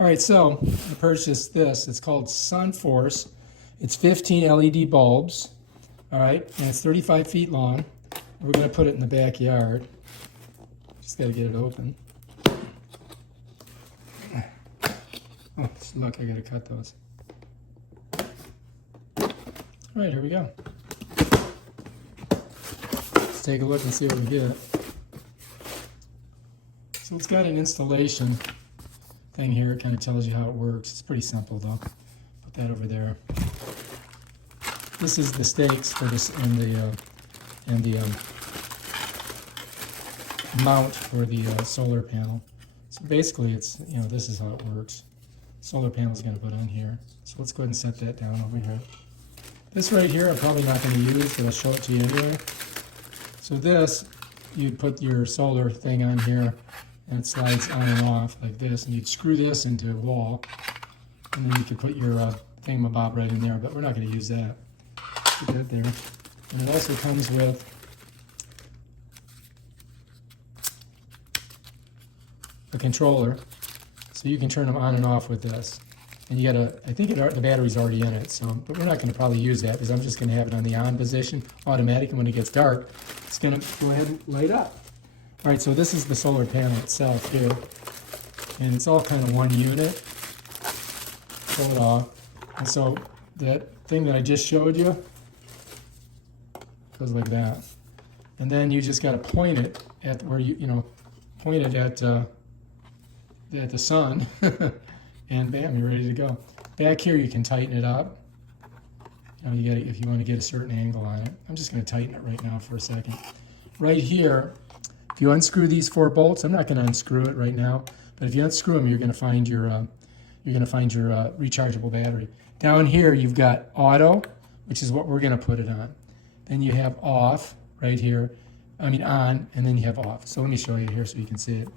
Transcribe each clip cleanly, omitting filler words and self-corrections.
All right, so I purchased this. It's called SunForce. It's 15 LED bulbs, all right, and it's 35 feet long. We're going to put it in the backyard. Just got to get it open. Oh, look, I got to cut those. All right, here we go. Let's take a look and see what we get. So it's got an installation thing here. It kind of tells you how it works. It's pretty simple though. Put that over there. This is the stakes for this and the mount for the solar panel. So basically, it's this is how it works. Solar panel is going to put on here. So let's go ahead and set that down over here. This right here, I'm probably not going to use, but I'll show it to you anyway. So this, you'd put your solar thing on here, and it slides on and off like this, and you'd screw this into a wall, and then you could put your thingamabob right in there, but we're not going to use that. Put that there. And it also comes with a controller, so you can turn them on and off with this. And you gotta, I think the battery's already in it, so, but we're not going to probably use that because I'm just going to have it on the on position, automatic, and when it gets dark, it's going to go ahead and light up. All right, so this is the solar panel itself here, and it's all kind of one unit. Pull it off, and so that thing that I just showed you goes like that, and then you just got to point it at where point it at the sun, and bam, you're ready to go. Back here, you can tighten it up. You got if you want to get a certain angle on it. I'm just going to tighten it right now for a second. Right here. If you unscrew these 4 bolts, I'm not going to unscrew it right now, but if you unscrew them, you're going to find your rechargeable battery. Down here, you've got auto, which is what we're going to put it on. Then you have off right here. On, and then you have off. So let me show you here so you can see it.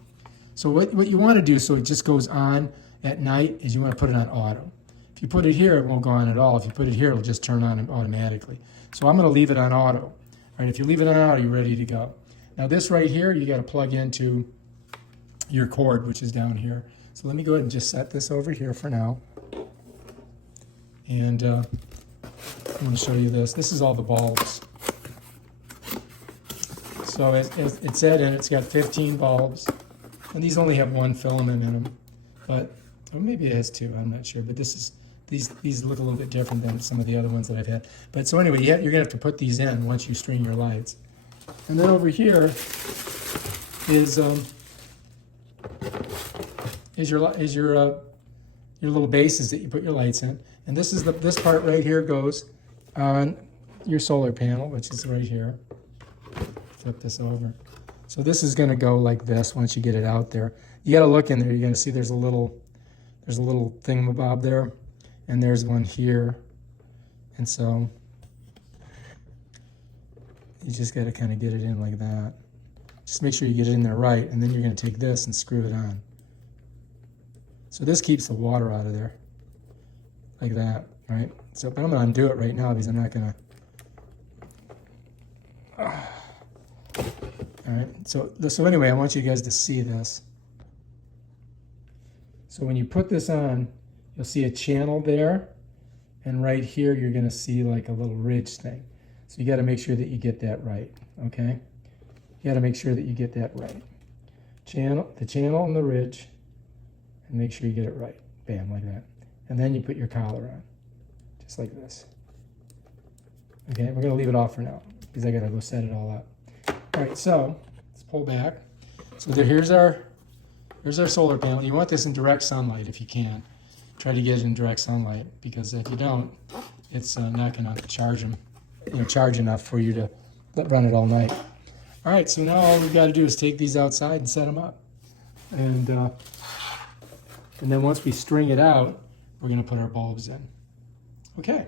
So what you want to do so it just goes on at night is you want to put it on auto. If you put it here, it won't go on at all. If you put it here, it'll just turn on automatically. So I'm going to leave it on auto. All right, if you leave it on auto, you're ready to go. Now this right here, you got to plug into your cord, which is down here. So let me go ahead and just set this over here for now. And I'm going to show you this. This is all the bulbs. So it said, and it's got 15 bulbs. And these only have 1 filament in them. But or maybe it has 2, I'm not sure. But this is these look a little bit different than some of the other ones that I've had. But so anyway, you're going to have to put these in once you string your lights. And then over here is your little bases that you put your lights in. And this is this part right here goes on your solar panel, which is right here. Flip this over. So this is going to go like this once you get it out there. You got to look in there. You're going to see there's a little thingamabob there, and there's one here, and so you just got to kind of get it in like that. Just make sure you get it in there right, and then you're going to take this and screw it on. So this keeps the water out of there, like that, right? So, but I'm going to undo it right now because I'm not going to. All right. So anyway, I want you guys to see this. So when you put this on, you'll see a channel there, and right here you're going to see like a little ridge thing. So you got to make sure that you get that right, okay? You got to make sure that you get that right. The channel and the ridge, and make sure you get it right. Bam, like that. And then you put your collar on, just like this. Okay, we're going to leave it off for now because I got to go set it all up. All right, so let's pull back. So here's our solar panel. You want this in direct sunlight if you can. Try to get it in direct sunlight because if you don't, it's not going to charge enough for you to run it all night. All right, so now all we've got to do is take these outside and set them up. And then once we string it out, we're going to put our bulbs in. Okay.